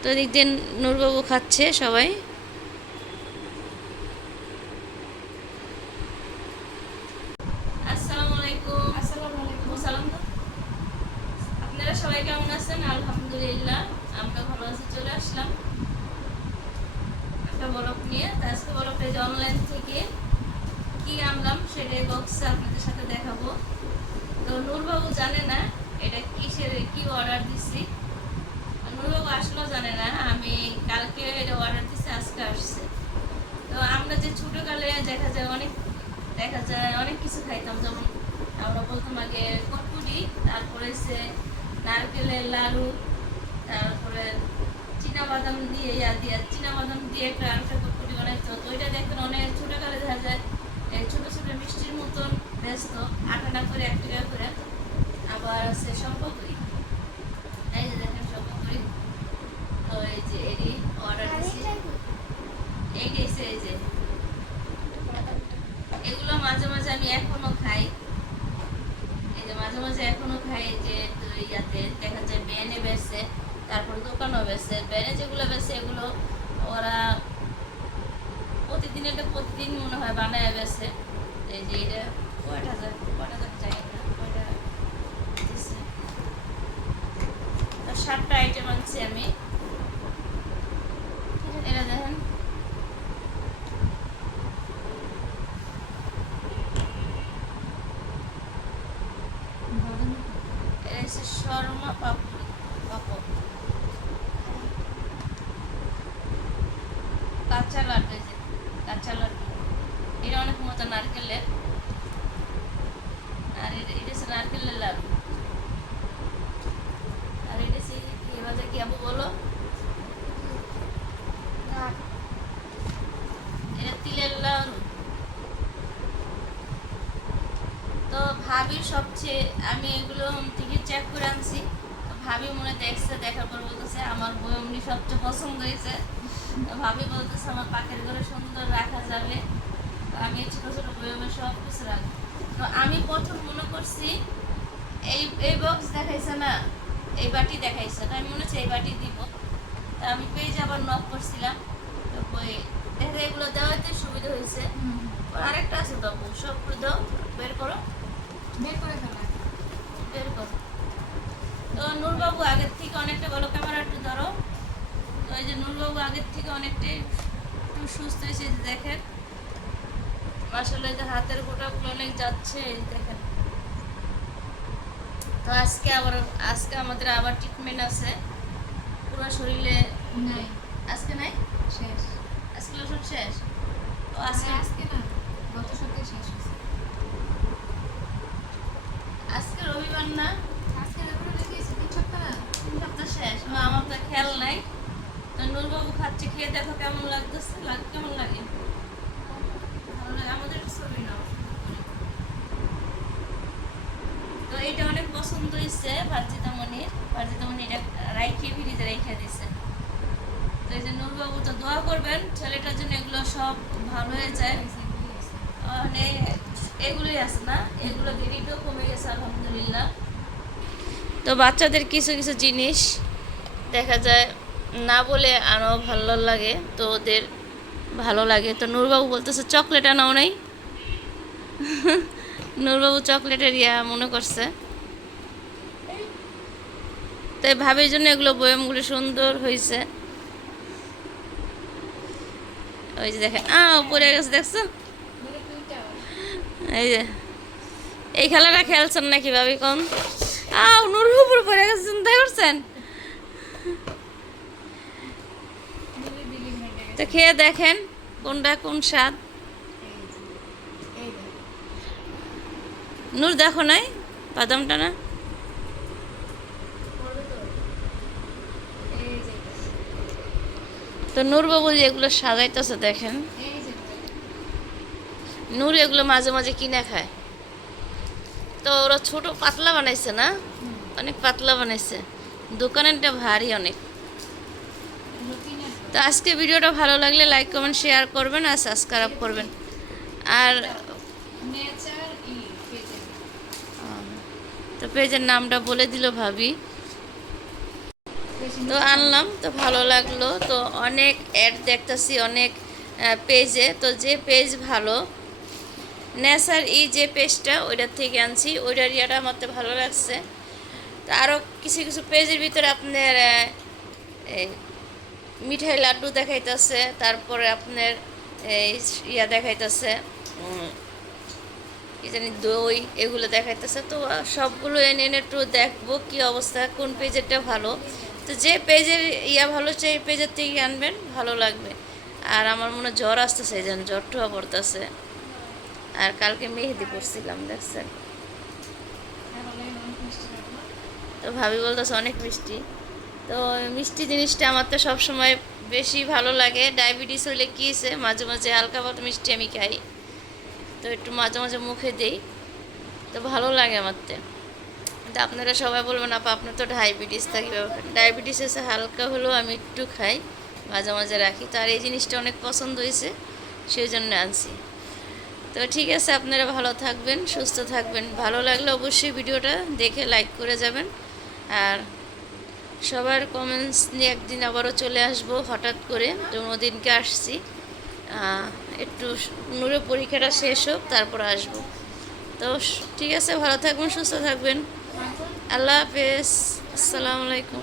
তো এদিক দিয়ে নূরবাবু খাচ্ছে সবাই। আসসালামু আলাইকুম। আলাইকুম। সালাম সবাই কেমন আছেন? আলহামদুলিল্লাহ আমরা ভালো আছি চলে আসলাম। একটা বরফ নিয়ে। আজকে বরফটা যে অনলাইন থেকে কি আনলাম সেটাই বক্সে আপনাদের সাথে দেখাবো। তো নূরবাবু জানে না এটা কিসের কি অর্ডার দিছি আর নূরবাবু আসলেও জানে না আমি তো আমরা যে ছোটকালে দেখা যায় অনেক দেখা যায় অনেক কিছু খাইতাম, যেমন আমরা বলতাম আগে কটকুটি তারপরে সে নারকেলের লাড়ু, তারপরে চীনা বাদাম দিয়ে ইয়া দিয়ে চীনা বাদাম দিয়ে একটা আরেকটা কটকুটি বানাইতো তো ওইটা দেখবেন অনেক ছোটকালে দেখা যায় এই ছোট ছোট মিষ্টির মতন ব্যস্ত আটানা করে এক টাকা করে আবার আছে সম্পকরি এই যে দেখেন সম্পকরি তো এগুলো মাঝে মাঝে আমি এখনও খাই। এই যে, মাঝে মাঝে এখনও খাই যে দেখা যায় ব্যানে বেসে তারপর দোকানও বেসে ব্যানে যেগুলো বেসে এগুলো ওরা প্রতিদিন এটা প্রতিদিন মনে হয় বানায় বেসে এই যে, এটা কয়টা হাজার কয়টা হাজার না, কয়টা সাতটা আইটেম আনছি আমি এটা দেখেন এটা হচ্ছে শর্মা পাপড়ি পাপড় কাঁচা লাড্ডু এই যে কাঁচা এটা অনেক মতো নারকেলের আর এটা হচ্ছে নারকেলের লাড্ডু আর এটা হচ্ছে কি কি আবু বলো এটা তিলের লাড়ু তো ভাবির সবচেয়ে আমি এগুলো টিকিট চেক করে আনছি ভাবি মনে দেখছে দেখার পর বলতেছে আমার বই এমনি সবচেয়ে পছন্দ হয়েছে। ভাবি বলতেছে আমার পাখের ঘরে সুন্দর রাখা যাবে। আমি ছোটো ছোটো বইমে সব কিছু রাখব। তো আমি প্রথম মনে করছি এই এই বক্স দেখাইছে না এই বাটি দেখাইছে। তো আমি মনে হচ্ছে এই বাটি দিব। তা আমি পেয়ে যাবার নক করছিলাম। তো বই দেখা এগুলো দেওয়াতে সুবিধা হয়েছে। আরেকটা আছে তো সব দাও বের করো। বের করে নূরবাবু আগের থেকে অনেকটা ভালো ক্যামেরা একটু ধরো। তো এই যে নূরবাবু আগের থেকে অনেকটাই একটু সুস্থ হয়েছে যে দেখেন। আসলে যে হাতের গোটাগুলো অনেক যাচ্ছে এই দেখেন। তো আজকে আবার আজকে আমাদের আবার ট্রিটমেন্ট আছে। পুরো শরীরে নাই। আজকে নাই? শেষ। আজকে ওষুধ শেষ তো আজকে আজকে আজকে না গত সপ্তাহে শেষ হয়েছে আজকে রবিবার না আজকে এখনও লেগেছে তিন সপ্তাহ না তিন সপ্তাহ আমার তো খেয়াল নাই। তো নূরবাবু খেয়ে দেখো কেমন লাগতেছে। লাগ কেমন লাগে? আমাদের ছবি নাও। তো এটা অনেক পছন্দ হয়েছে ফ্রিজে রেখে দিছে। তো এই যে নূরবাবু, তো দোয়া করবেন, ছেলেটার জন্য এগুলো সব ভালো হয়ে যায়। মানে এগুলোই আছে না? এগুলো দেরিটাও কমে গেছে, আলহামদুলিল্লাহ। তো বাচ্চাদের কিছু কিছু জিনিস দেখা যায় না বলে আরও ভালো লাগে, তো ওদের ভালো লাগে। তো নূরবাবু বলতেছে, চকলেট আনাও নাই? নূরবাবু চকলেটের ইয়া মনে করছে। তাই ভাবির জন্য এগুলো বয়ামগুলো সুন্দর হয়েছে ওই যে দেখেন, আ পড়ে গেছে, দেখছ? মানে এই যে, এই খেলাটা খেলছেন নাকি ভাবি কোন? আও নুরুপুর পড়ে গেছে, চিন্তা করছেন মিলি বিলি হয়ে গেছে তো খেয়ে দেখেন কোনটা কোন স্বাদ। নূর দেখো নাই? বাদামটা না? তো নূর বাবু যে এগুলো সাজাইতেছে দেখেন। নূর এগুলো মাঝে মাঝে কিনে খায়। তো ওরা ছোট পাতলা বানাইছে না? অনেক পাতলা বানাইছে। দোকানেরটা ভারী অনেক। তো আজকে ভিডিওটা ভালো লাগলে লাইক কমেন্ট শেয়ার করবেন আর সাবস্ক্রাইব করবেন। আর তো পেজের নামটা বলে দিল ভাবি। তো আনলাম, তো ভালো লাগল। তো অনেক অ্যাড দেখতেছি, অনেক পেজে তো যে পেজ ভালো নেসার ই যে পেজটা ওইটার থেকে আনছি। ওইটার ইয়াটা আমার তো ভালো লাগছে। তো আরও কিছু কিছু পেজের ভিতরে আপনার মিঠাই লাড্ডু দেখাইতেছে, তারপরে আপনার এই ইয়া দেখাইতেছে কি জানি দই এগুলো দেখাইতেছে। তো সবগুলো এনে এনে একটু দেখব কি অবস্থা, কোন পেজেরটা ভালো। তো যে পেজের ইয়া ভালো, সেই পেজের থেকে আনবেন, ভালো লাগবে। আর আমার মনে জ্বর আসতেছে, এই জন্য জ্বরটাও পড়তেছে। আর কালকে মেহেদি করছিলাম দেখছেন? তো ভাবি বলতেছে অনেক মিষ্টি। তো মিষ্টি জিনিসটা আমার তো সবসময় বেশি ভালো লাগে। ডায়াবেটিস হলে কী হয়েছে? মাঝে মাঝে হালকা পাতলা মিষ্টি আমি খাই। তো একটু মাঝে মাঝে মুখে দিই। তো ভালো লাগে আমার তো। আপনারা সবাই বলবেন, আপা, আপনার তো ডায়াবেটিস থাকে ডায়াবেটিস এসে হালকা হলেও আমি একটু খাই, মাঝে মাঝে রাখি। তো আর এই জিনিসটা অনেক পছন্দ হয়েছে সেই জন্য আনছি। তো ঠিক আছে, আপনারা ভালো থাকবেন, সুস্থ থাকবেন। ভালো লাগলে অবশ্যই ভিডিওটা দেখে লাইক করে যাবেন। আর সবার কমেন্টস নিয়ে একদিন আবারও চলে আসব, হঠাৎ করে জন্মদিনকে আসছি। একটু নূরে পরীক্ষাটা শেষ হোক, তারপর আসব। তো ঠিক আছে, ভালো থাকবেন, সুস্থ থাকবেন। আল্লাহ হাফেজ, আসসালামু আলাইকুম।